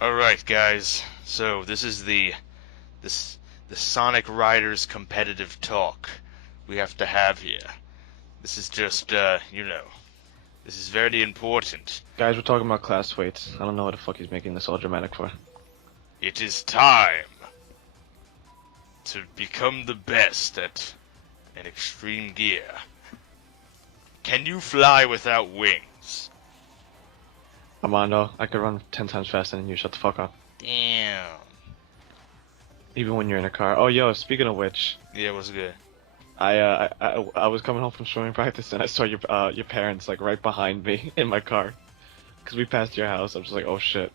Alright, guys. So, this is this the Sonic Riders competitive talk we have to have here. This is just this is very important. Guys, we're talking about class weights. I don't know what the fuck he's making this all dramatic for. It is time to become the best at an extreme gear. Can you fly without wings? Armando, I could run 10 times faster than you. Shut the fuck up. Damn. Even when you're in a car. Oh, yo, speaking of which, Yeah, what's good? I was coming home from swimming practice and I saw your parents like right behind me in my car. Cause we passed your house. I'm just like, oh shit.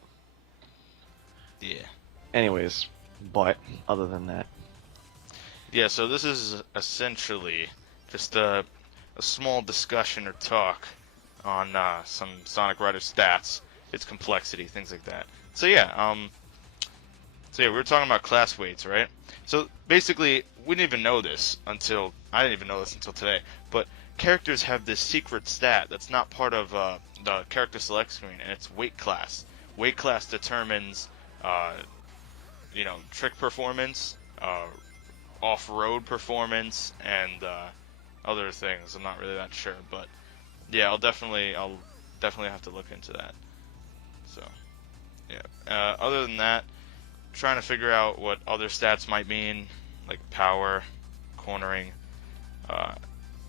Yeah. Anyways, but other than that, Yeah, so this is essentially just a small discussion or talk on some Sonic Rider stats, its complexity, things like that. So yeah, we were talking about class weights, right? So basically, we didn't even know this until I didn't even know this until today. But characters have this secret stat that's not part of the character select screen, and it's weight class. Weight class determines, uh, trick performance, off-road performance, and other things. I'm not really that sure, but yeah, I'll definitely have to look into that. So yeah. Other than that, trying to figure out what other stats might mean, like power, cornering. Uh,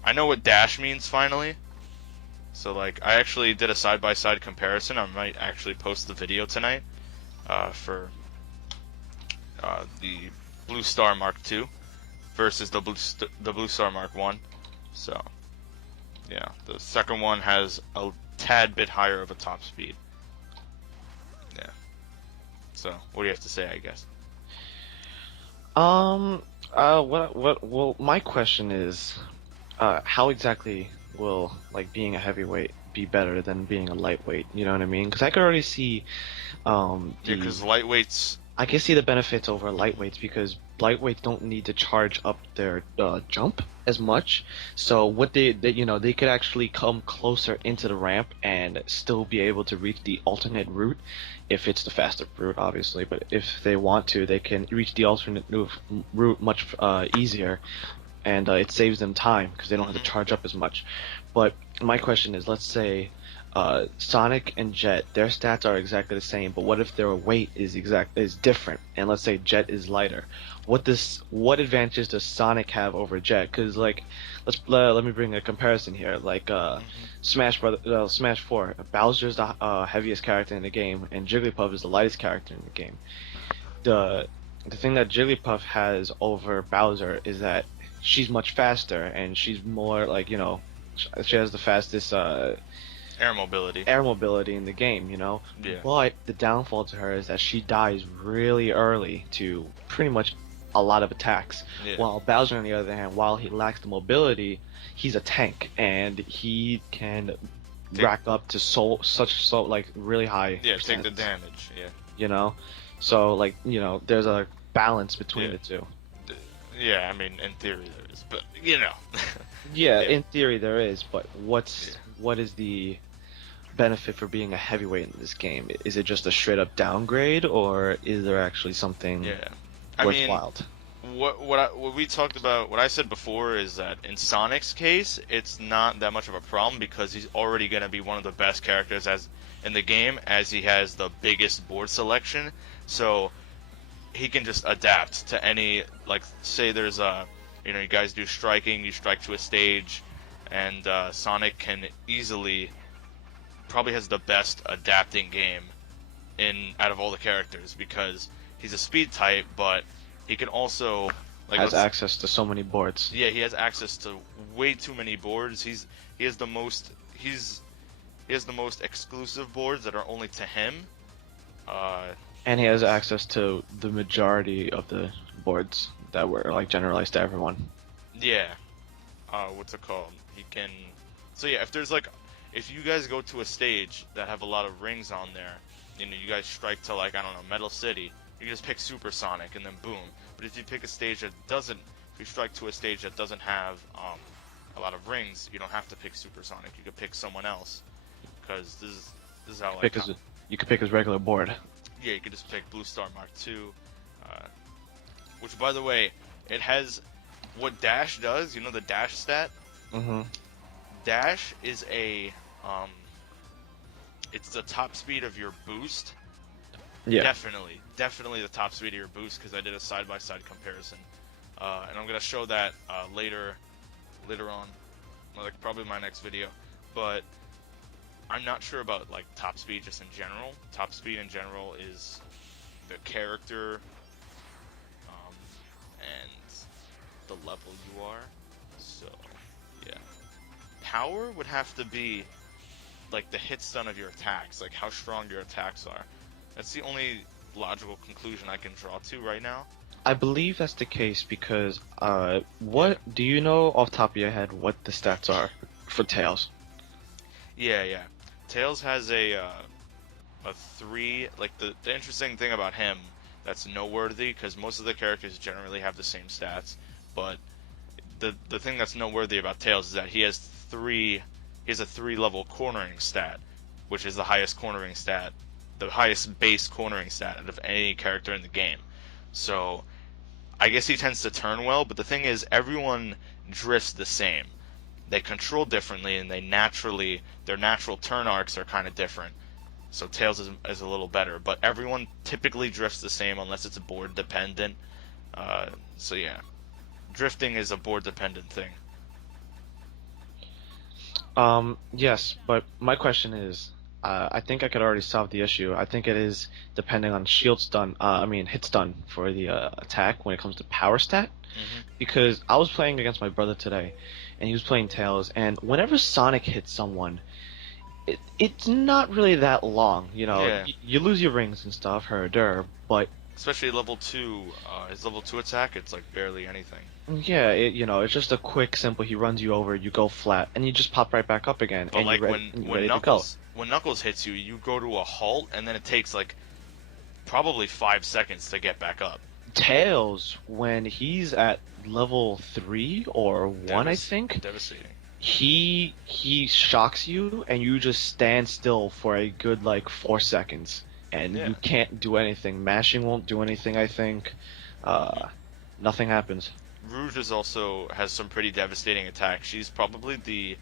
I know what dash means finally. So like, I actually did a side-by-side comparison. I might actually post the video tonight for the Blue Star Mark II versus the Blue Star Mark One. So yeah, the second one has a tad bit higher of a top speed. Yeah. So what do you have to say? I guess. um, well, my question is, how exactly will like being a heavyweight be better than being a lightweight? You know what I mean? Because I could already see, Yeah, the because lightweights. I can see the benefits over lightweights because lightweights don't need to charge up their jump as much. So what they could actually come closer into the ramp and still be able to reach the alternate route if it's the faster route, obviously. But if they want to, they can reach the alternate route much easier, and it saves them time because they don't have to Mhm. charge up as much. But my question is, let's say Sonic and Jet, their stats are exactly the same, but what if their weight is different? And let's say Jet is lighter. What advantages does Sonic have over Jet? Because like, let me bring a comparison here. Like Mhm. Smash 4, Bowser's the heaviest character in the game, and Jigglypuff is the lightest character in the game. The the thing that Jigglypuff has over Bowser is that she's much faster and she's more like she has the fastest Air mobility. air mobility in the game, Yeah. But the downfall to her is that she dies really early to pretty much a lot of attacks. Yeah. While Bowser, on the other hand, while he lacks the mobility, he's a tank and he can Take, rack up to like really high yeah. Take the percents, damage. Yeah. you know? So like, there's a balance between Yeah. the two. D- Yeah. I mean, in theory there is, but Yeah, Yeah. in theory there is, but Yeah. what is the benefit for being a heavyweight in this game? Is it just a straight up downgrade, or is there actually something Yeah. I mean, worthwhile? what we talked about, what I said before is that in Sonic's case, it's not that much of a problem because he's already going to be one of the best characters as in the game, as he has the biggest board selection. So he can just adapt to any, like, say there's you guys do striking, you strike to a stage, and Sonic can easily probably has the best adapting game in out of all the characters because he's a speed type, but he can also like Has let's access to so many boards, yeah, he has access to way too many boards. He has the most he has the most exclusive boards that are only to him. Uh, and he has access to the majority of the boards that were like generalized to everyone. yeah, what's it called? He can. So yeah, if you guys go to a stage that have a lot of rings on there, you guys strike to like I don't know Metal City, you can just pick Supersonic and then boom. But if you pick a stage that doesn't, if you strike to a stage that doesn't have a lot of rings, you don't have to pick Supersonic. You could pick someone else because this is how like Pick his, you could pick his regular board. Yeah, you could just pick Blue Star Mark II, uh, which, by the way, it has what Dash does. You know the Dash stat? Mm-hmm. Dash is um, it's the top speed of your boost. Yeah. Definitely the top speed of your boost, because I did a side-by-side comparison, and I'm gonna show that later on, like probably my next video. But I'm not sure about like top speed just in general. Top speed in general is the character, and the level you are. So yeah, power would have to be like the hit stun of your attacks, like how strong your attacks are. That's the only logical conclusion I can draw to right now. I believe that's the case because Yeah. do you know off the top of your head what the stats are for Tails? Yeah. Tails has a 3. Like the interesting thing about him that's noteworthy, because most of the characters generally have the same stats, but the thing that's noteworthy about Tails is that he has 3. He has a 3-level cornering stat, which is the highest cornering stat, the highest base cornering stat out of any character in the game. So I guess he tends to turn well, but the thing is, everyone drifts the same. They control differently, and their natural turn arcs are kind of different. So Tails is a little better, but everyone typically drifts the same unless it's board dependent. So yeah, drifting is a board dependent thing. Yes, but my question is, I think I could already solve the issue. I think it is depending on shield stun, hit stun for the attack when it comes to power stat. Hmm. Because I was playing against my brother today, and he was playing Tails, and whenever Sonic hits someone, it's not really that long. You know, Yeah, you lose your rings and stuff, but especially level 2. His level 2 attack, it's like barely anything. yeah, it's just a quick, simple. He runs you over, you go flat, and you just pop right back up again, But and like you're ready to go. When Knuckles hits you, you go to a halt, and then it takes like probably 5 seconds to get back up. Tails, when he's at level 3 or 1, I think, Devastating. he shocks you, and you just stand still for a good like 4 seconds, and Yeah. you can't do anything. Mashing won't do anything. I think, nothing happens. Rouge is also has some pretty devastating attacks. She's probably the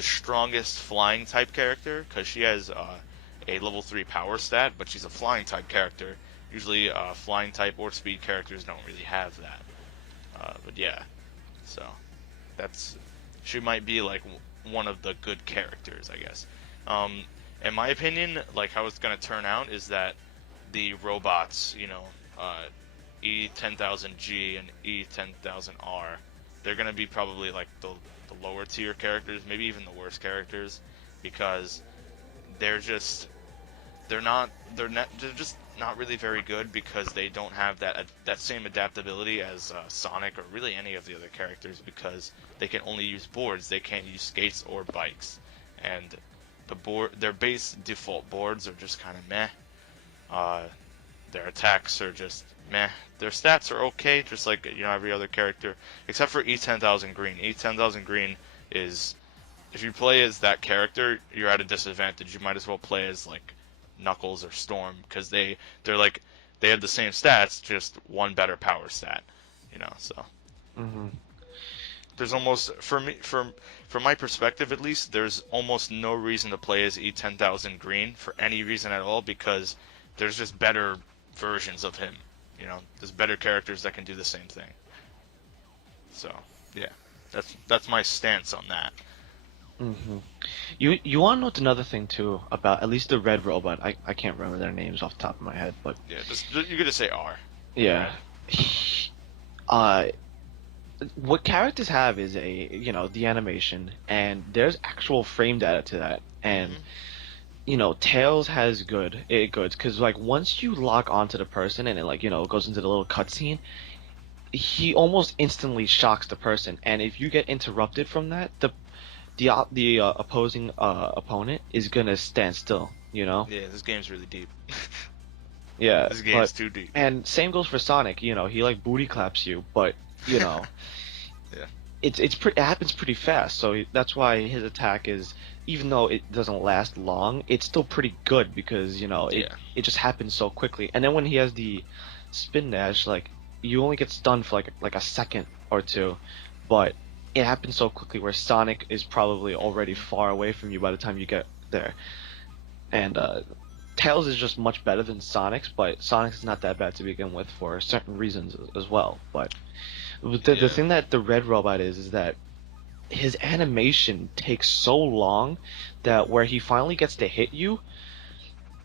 strongest flying type character, because she has a level 3 power stat, but she's a flying type character. Usually, flying type or speed characters don't really have that. But yeah, so that's she might be like one of the good characters, I guess. Um, in my opinion, like how it's gonna turn out is that the robots, E10000G and E10000R, they're gonna be probably like the lower tier characters, maybe even the worst characters, because they're just they're just not really very good, because they don't have that same adaptability as Sonic or really any of the other characters, because they can only use boards. They can't use skates or bikes, and their base default boards are just kind of meh. Their attacks are just meh. Their stats are okay, just like every other character, except for E10000 Green. E10000 Green is, if you play as that character, you're at a disadvantage. You might as well play as like Knuckles or Storm, because they have the same stats, just one better power stat. So Hmm. there's almost, for me, from my perspective at least, there's almost no reason to play as E10000 Green for any reason at all, because there's just better versions of him. There's better characters that can do the same thing. So yeah, that's my stance on that. Hmm. You want to know another thing too about at least the red robot? I can't remember their names off the top of my head, but Yeah, you could just say R. yeah. Uh, what characters have is the animation, and there's actual frame data to that, and Tails has goods, because like once you lock onto the person and it goes into the little cutscene, he almost instantly shocks the person, and if you get interrupted from that, the opposing opponent is gonna stand still. Yeah, this game's really deep. Yeah, This game's too deep. and same goes for Sonic. He like booty claps you, but Yeah. it happens pretty fast. So that's why his attack is, even though it doesn't last long, it's still pretty good because Yeah. it just happens so quickly. And then when he has the spin dash, like you only get stunned for like a second or two, but it happens so quickly where Sonic is probably already far away from you by the time you get there. And Tails is just much better than Sonic's, but Sonic's is not that bad to begin with for certain reasons as well. But the Yeah. thing that the Red Robot is that his animation takes so long that where he finally gets to hit you,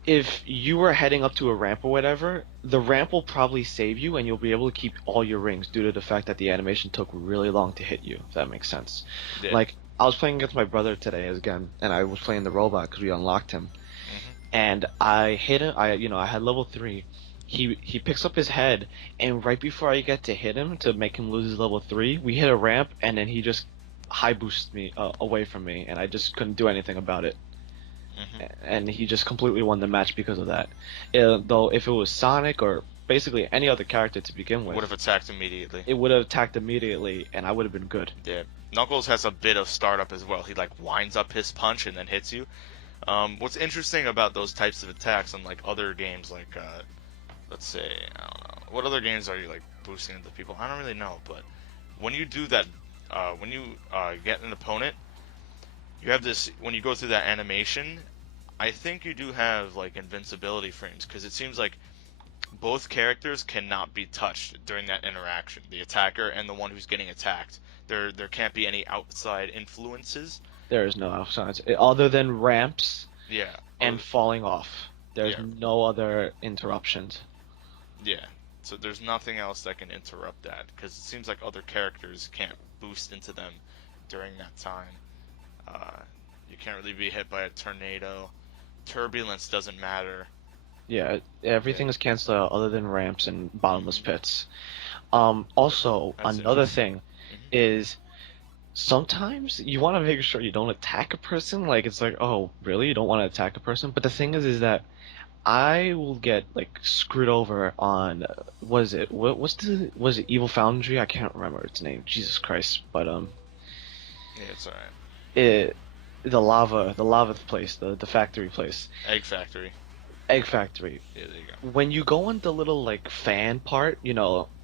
if you were heading up to a ramp or whatever, the ramp will probably save you and you'll be able to keep all your rings due to the fact that the animation took really long to hit you, if that makes sense. Yeah. Like, I was playing against my brother today again, and I was playing the robot because we unlocked him. Hmm. And I hit him, I had level 3. He picks up his head, and right before I get to hit him to make him lose his level 3, we hit a ramp, and then he just high boosted me away from me, and I just couldn't do anything about it. Hmm. And he just completely won the match because of that. Though if it was Sonic or basically any other character to begin Would with, have attacked immediately. it would have attacked immediately, and I would have been good. Yeah. Knuckles has a bit of startup as well. He like winds up his punch and then hits you. What's interesting about those types of attacks on like other games, like let's say I don't know, what other games are you like boosting into people? I don't really know, but when you do that, when you get an opponent, you have this when you go through that animation. I think you do have like invincibility frames because it seems like both characters cannot be touched during that interaction. The attacker and the one who's getting attacked. There can't be any outside influences. There is no outsides other than ramps Yeah. and falling off. There's Yeah. no other interruptions. Yeah. So there's nothing else that can interrupt that because it seems like other characters can't boost into them during that time. Uh, you can't really be hit by a tornado. Turbulence doesn't matter. Yeah, Yeah. everything is canceled out other than ramps and bottomless Hmm. pits. Also, That's another interesting. thing Hmm. is sometimes you want to make sure you don't attack a person. Like it's like, oh, really? You don't want to attack a person? But the thing is that I will get like screwed over on what is it? What's the was it Evil Foundry? I can't remember its name. Jesus Christ! But Yeah, it's alright. it the lava place, the factory place, Egg Factory. Egg Factory. Yeah, there you go. When you go on the little like fan part,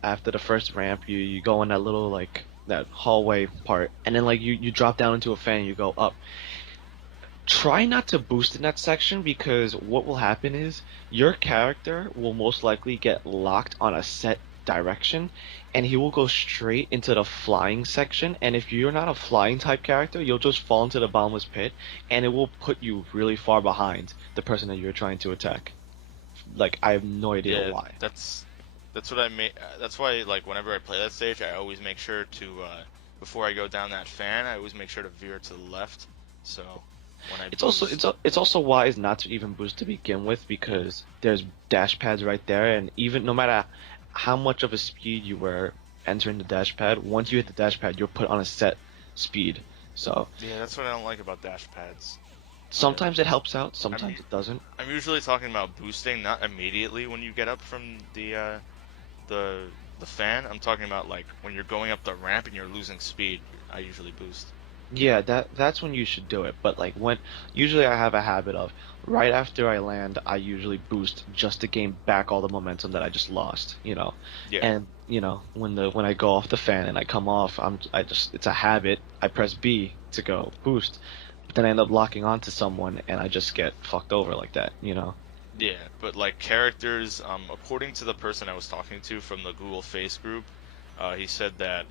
after the first ramp, you go in that little like that hallway part, and then like you drop down into a fan, and you go up. Try not to boost in that section because what will happen is your character will most likely get locked on a set direction and he will go straight into the flying section, and if you're not a flying type character you'll just fall into the bottomless pit and it will put you really far behind the person that you're trying to attack. Like I have no idea Yeah, why. that's what I make. That's why like whenever I play that stage, I always make sure to before I go down that fan, I always make sure to veer to the left. So when I It's also boost, it's also wise not to even boost to begin with because there's dash pads right there, and even no matter how much of a speed you were entering the dash pad, once you hit the dash pad, you're put on a set speed. So yeah, that's what I don't like about dash pads. Yeah. sometimes it helps out, I'm sometimes it doesn't. I'm usually talking about boosting, not immediately when you get up from the the fan. I'm talking about like when you're going up the ramp and you're losing speed. I usually boost. Yeah, that's when you should do it. But like when usually I have a habit of right after I land, I usually boost just to gain back all the momentum that I just lost. Yeah. And when I go off the fan and I come off, I just it's a habit. I press B to go boost, but then I end up locking onto someone and I just get fucked over like that. Yeah, but like characters, according to the person I was talking to from the Google Face group, he said that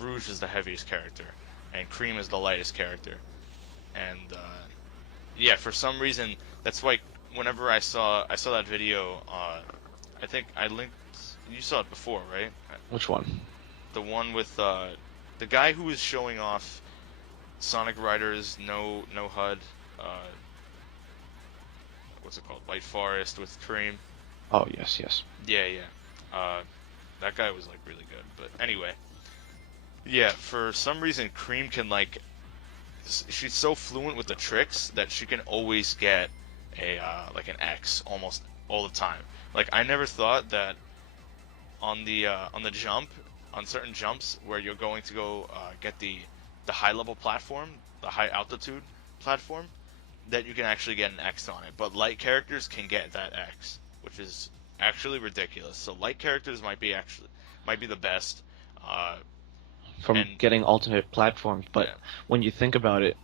Rouge is the heaviest character, and Cream is the lightest character. And yeah, for some reason, that's why whenever I saw that video, I think I linked. You saw it before, right? Which one? The one with the guy who was showing off Sonic Riders no HUD. What's it called? White Forest with Cream. Oh yes, yes. Yeah, yeah. That guy was like really good. But anyway, yeah. For some reason, Cream can like she's so fluent with the tricks that she can always get a like an X almost all the time. Like I never thought that on the jump, on certain jumps where you're going to go get the high level platform, the high altitude platform, that you can actually get an X on it. But light characters can get that X, which is actually ridiculous. So light characters might be the best. Uh, from and getting alternate platforms. But yeah, when you think about it,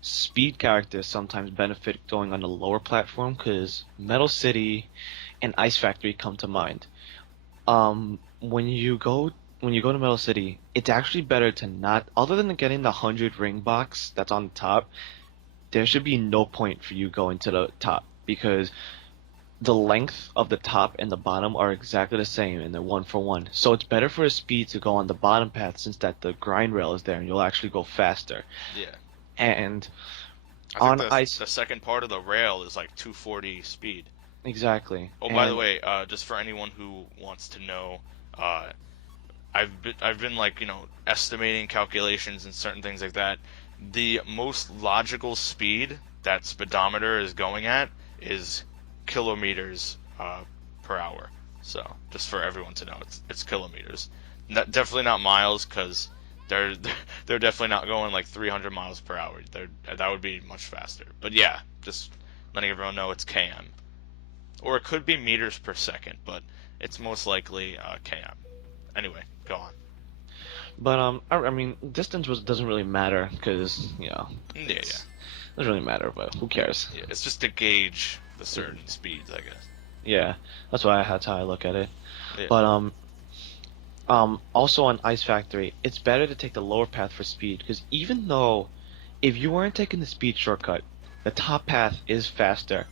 speed characters sometimes benefit going on the lower platform because Metal City and Ice Factory come to mind. When you go to Metal City, it's actually better to not, other than getting the 100 ring box that's on the top, there should be no point for you going to the top because the length of the top and the bottom are exactly the same and they're one for one. So it's better for a speed to go on the bottom path since that the grind rail is there and you'll actually go faster. yeah. And I think on ice, the second part of the rail is like 240 speed. exactly. Oh, by the And way, just for anyone who wants to know, uh, I've been like estimating calculations and certain things like that. The most logical speed that speedometer is going at is kilometers per hour. So just for everyone to know, it's kilometers. Definitely not miles because they're they're definitely not going like 300 miles per hour. That would be much faster. But yeah, just letting everyone know it's km, or it could be meters per second, but it's most likely km. Anyway, go on. but I mean, distance doesn't really matter because Yeah, yeah, doesn't really matter. But who cares? yeah. It's just to gauge the certain speeds, I guess. Yeah, that's how I look at it. Yeah, But also on Ice Factory, it's better to take the lower path for speed because even though if you weren't taking the speed shortcut, the top path is faster.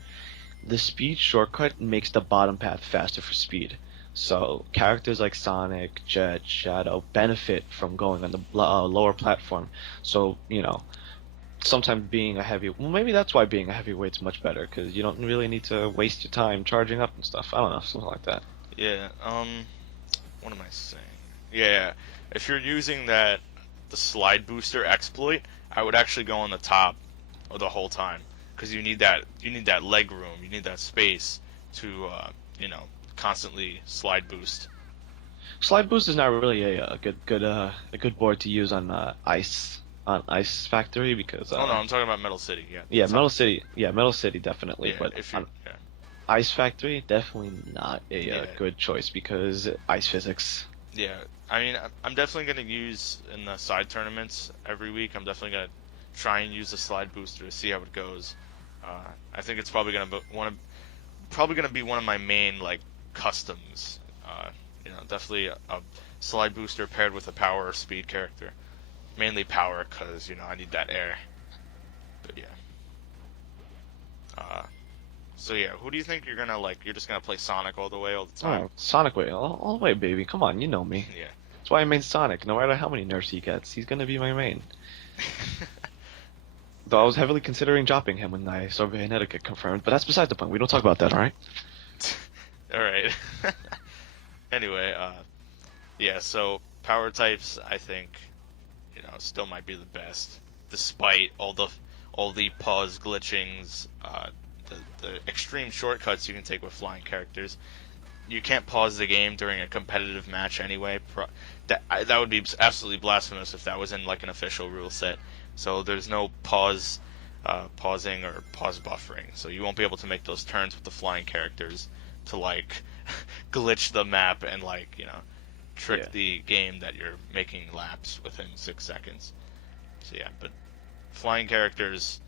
The speed shortcut makes the bottom path faster for speed. So characters like Sonic, Jet, Shadow benefit from going on the lower platform. So sometimes being a heavy, well, maybe that's why being a heavyweight's much better because you don't really need to waste your time charging up and stuff. I don't know, something like that. yeah. What am I saying? Yeah, if you're using the slide booster exploit, I would actually go on the top the whole time because you need that leg room, you need that space to constantly slide boost. Slide Boost is not really a good board to use on Ice Factory because Oh no, I'm talking about Metal City. Yeah, yeah, Metal City definitely, yeah. but If you on Ice Factory definitely not a yeah, good choice because ice physics. yeah. I mean, I'm definitely gonna use in the side tournaments every week. I'm definitely gonna try and use the slide booster to see how it goes. I think it's probably gonna be one of my main like customs. Definitely a slide booster paired with a power or speed character. Mainly power, cause I need that air. But yeah. Uh, so yeah, who do you think you're gonna like? You're just gonna play Sonic all the way, all the time? Oh, Sonic way, all the way, baby. Come on, you know me. Yeah. That's why I made Sonic. No matter how many nerfs he gets, he's gonna be my main. Though I was heavily considering dropping him when I saw Bayonetta get confirmed, but that's besides the point. We don't talk about that, all right? All right. Anyway, yeah. So power types, I think, still might be the best, despite all the pause glitchings, the extreme shortcuts you can take with flying characters. You can't pause the game during a competitive match anyway. That would be absolutely blasphemous if that was in like an official rule set. So there's no pausing or pause buffering. So you won't be able to make those turns with the flying characters to like glitch the map and like trick Yeah. the game that you're making laps within 6 seconds. So yeah, but flying characters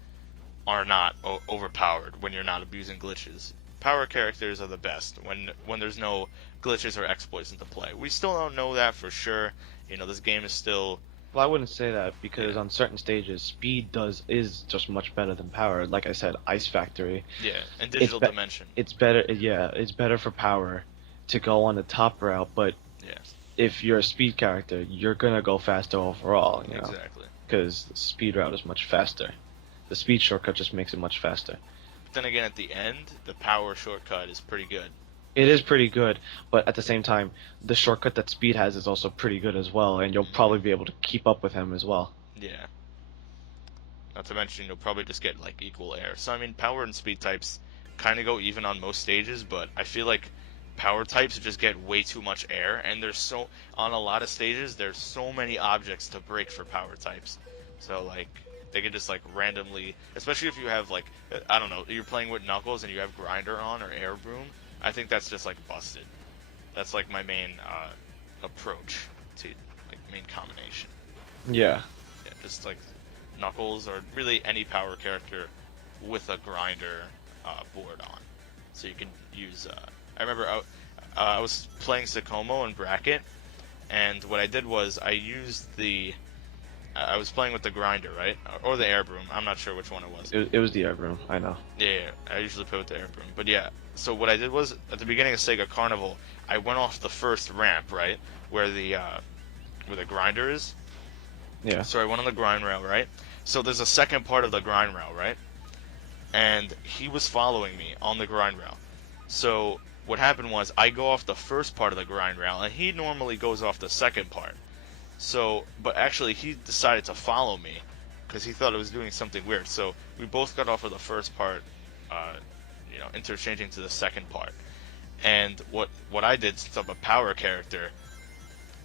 are not overpowered when you're not abusing glitches. Power characters are the best when there's no glitches or exploits into play. We still don't know that for sure. This game is still Well, I wouldn't say that because yeah, on certain stages, speed is just much better than power. Like I said, Ice Factory, yeah, and it's Digital be- Dimension. it's better. Yeah, it's better for power to go on the top route. But Yeah, if you're a speed character, you're gonna go faster overall. exactly. Because the speed route is much faster. The speed shortcut just makes it much faster. But then again, at the end, the power shortcut is pretty good. It is pretty good, but at the same time, the shortcut that Speed has is also pretty good as well, and you'll probably be able to keep up with him as well. Yeah. Not to mention, you'll probably just get like equal air. So I mean, power and speed types kind of go even on most stages, but I feel like power types just get way too much air, and on a lot of stages there's so many objects to break for power types. So like they can just like randomly, especially if you have like I don't know, you're playing with Knuckles and you have Grinder on or Air Broom. I think that's just like busted. That's like my main approach to like main combination. Yeah. Yeah, just like Knuckles or really any power character with a Grinder board on, so you can use. I remember I was playing Sakomo in bracket, and what I did was I was playing with the Grinder, right, or the Air Broom. I'm not sure which one it was. It was the Air Broom. I know. Yeah, I usually play with the Air Broom, but yeah. So what I did was at the beginning of Sega Carnival, I went off the first ramp, right, where the Grinder is. Yeah. So I went on the grind rail, right? So there's a second part of the grind rail, right? And he was following me on the grind rail. So what happened was I go off the first part of the grind rail, and he normally goes off the second part. So, but actually he decided to follow me because he thought it was doing something weird. So we both got off of the first part, interchanging to the second part. And what I did, since I'm a power character,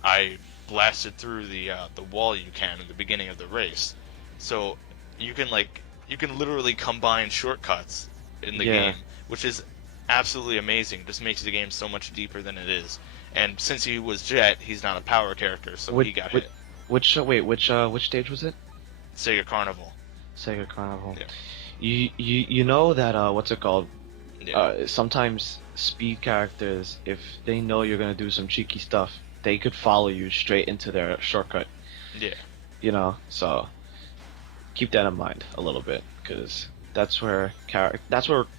I blasted through the wall you can in the beginning of the race. So you can literally combine shortcuts in the game, which is absolutely amazing. Just makes the game so much deeper than it is. And since he was Jet, he's not a power character, so he got hit. Which stage was it? Sega Carnival. Sega Carnival. Yeah. You know that what's it called? Yeah. Sometimes speed characters, if they know you're gonna do some cheeky stuff, they could follow you straight into their shortcut. Yeah. You know, so keep that in mind a little bit, because that's where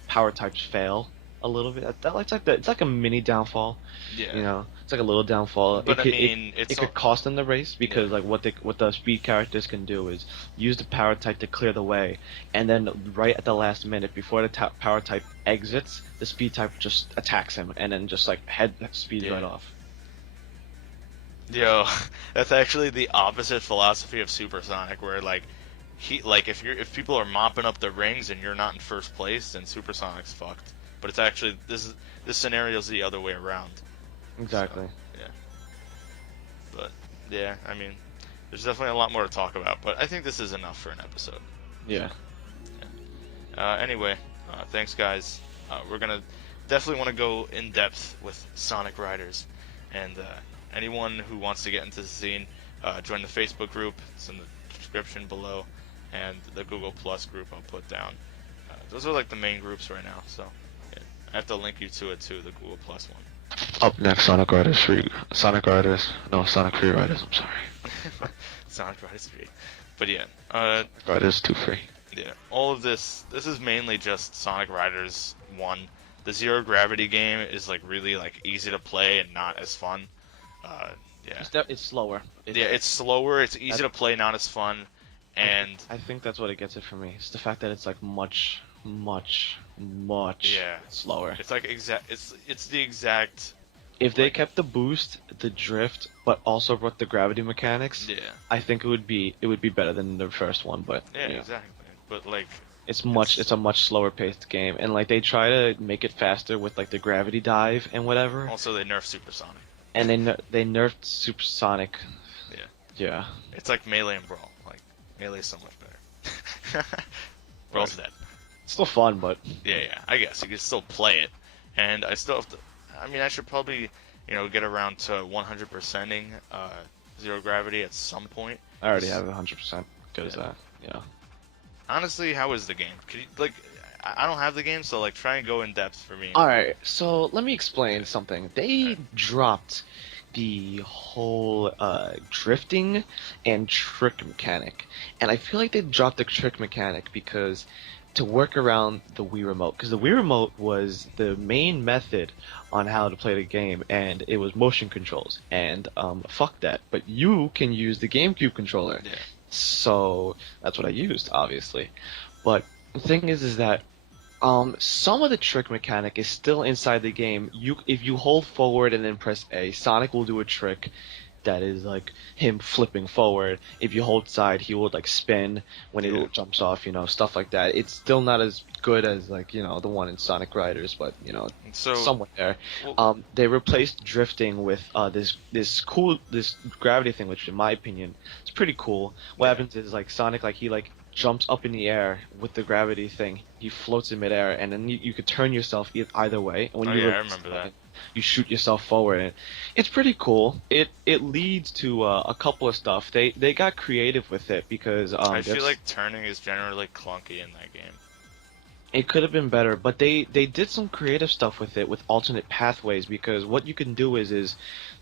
power types fail a little bit. It's like a mini downfall. Yeah. You know, it's like a little downfall. But it could cost them the race, because like what the speed characters can do is use the power type to clear the way, and then right at the last minute before the power type exits, the speed type just attacks him, and then just like speeds right off. Yo, that's actually the opposite philosophy of Supersonic, where like if people are mopping up the rings and you're not in first place, then Supersonic's fucked. But it's actually this scenario's the other way around. Exactly. So, yeah. But yeah, I mean, there's definitely a lot more to talk about, but I think this is enough for an episode. Yeah. Anyway, thanks guys. We're gonna definitely want to go in depth with Sonic Riders, and anyone who wants to get into the scene, join the Facebook group. It's in the description below, and the Google Plus group I'll put down. Those are like the main groups right now, so yeah, I have to link you to it too, the Google Plus one. Up next, Sonic Free Riders. Sonic Free Riders. I'm sorry. Sonic Riders 3. But yeah, Riders 2 free. Yeah, all of this is mainly just Sonic Riders 1. The Zero Gravity game is like really like easy to play and not as fun. Yeah. It's slower. It's slower. It's easy to play, not as fun. And I think that's what it gets it for me. It's the fact that it's like much slower. It's like it's the exact. If they kept the boost, the drift, but also brought the gravity mechanics, I think it would be better than the first one. But yeah, exactly. But like it's a much slower paced game, and like they try to make it faster with like the gravity dive and whatever. Also, they nerfed Supersonic. And they nerfed Supersonic. Yeah. Yeah. It's like Melee and Brawl. Like Melee's so much better. Brawl's dead. It's still fun, but yeah, I guess you can still play it, and I still have to. I mean, I should probably get around to 100%ing Zero Gravity at some point. I already have 100% good as that. Yeah. Honestly, how is the game? Could you, I don't have the game, so try and go in depth for me. All right, so let me explain something. They dropped the whole drifting and trick mechanic, and I feel like they dropped the trick mechanic because to work around the Wii Remote, because the Wii Remote was the main method on how to play the game, and it was motion controls, and fuck that. But you can use the GameCube controller, so that's what I used, obviously. But the thing is that some of the trick mechanic is still inside the game. If you hold forward and then press A, Sonic will do a trick that is like him flipping forward. If you hold side, he would like spin when Yeah. he jumps off, stuff like that. It's still not as good as like, the one in Sonic Riders, but So, somewhat there. well, They replaced drifting with this gravity thing, which in my opinion is pretty cool. What yeah. happens is like Sonic, like he like jumps up in the air with the gravity thing. He floats in midair, and then you could turn yourself either way. And when Oh you yeah, I release remember the that. line, you shoot yourself forward, and it's pretty cool. It leads to a couple of stuff. They got creative with it because I feel like turning is generally clunky in that game. it could have been better, but they did some creative stuff with it with alternate pathways because what you can do is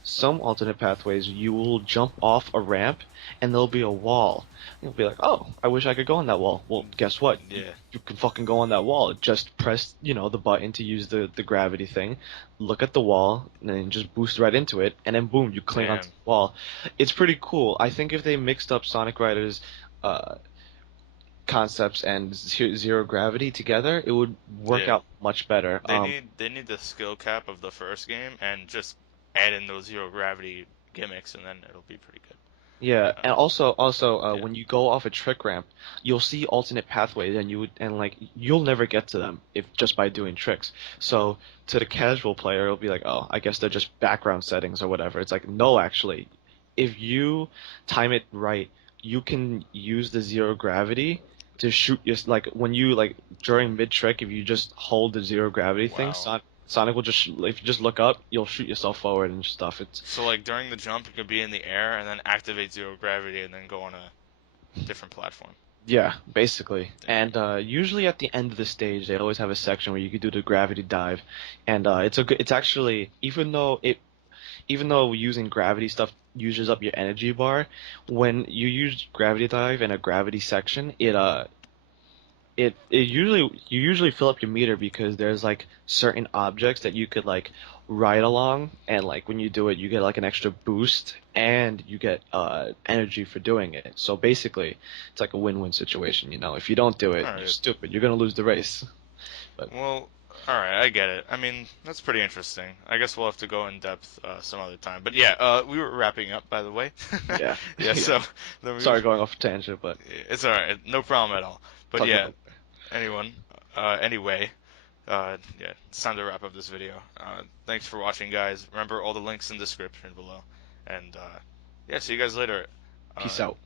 some alternate pathways you will jump off a ramp and there'll be a wall. You'll be like, "Oh, I wish I could go on that wall." Well, guess what? Yeah. You can fucking go on that wall. Just press, the button to use the gravity thing. Look at the wall and then just boost right into it and then boom, you cling Damn. onto the wall. It's pretty cool. I think if they mixed up Sonic Riders uh concepts and zero gravity together, it would work Yeah. out much better. They need the skill cap of the first game and just add in those zero gravity gimmicks, and then it'll be pretty good. Yeah, and also Yeah. when you go off a trick ramp, you'll see alternate pathways, and like you'll never get to them if just by doing tricks. So to the casual player, it'll be like, oh, I guess they're just background settings or whatever. It's like, no, actually, if you time it right, you can use the zero gravity to shoot your like when you like during mid trick, if you just hold the zero gravity thing, Wow. Sonic will just if you just look up, you'll shoot yourself forward and stuff. It's So like during the jump, you could be in the air and then activate zero gravity and then go on a different platform. Yeah, basically. Damn. And usually at the end of the stage, they always have a section where you can do the gravity dive, and it's actually even though using gravity stuff uses up your energy bar, when you use gravity dive in a gravity section, you usually fill up your meter because there's like certain objects that you could like ride along and like when you do it you get like an extra boost and you get energy for doing it. So basically it's like a win-win situation, if you don't do it, All you're right. stupid. You're gonna lose the race. But Well, all right, I get it. I mean, that's pretty interesting. I guess we'll have to go in depth some other time. But yeah, we were wrapping up, by the way. yeah. Yeah, Yeah. so then Sorry going off a tangent, but it's all right, no problem at all. But talking yeah, about anyone, anyway, yeah, it's time to wrap up this video. Thanks for watching, guys. Remember all the links in the description below, and yeah, see you guys later. Uh, peace out.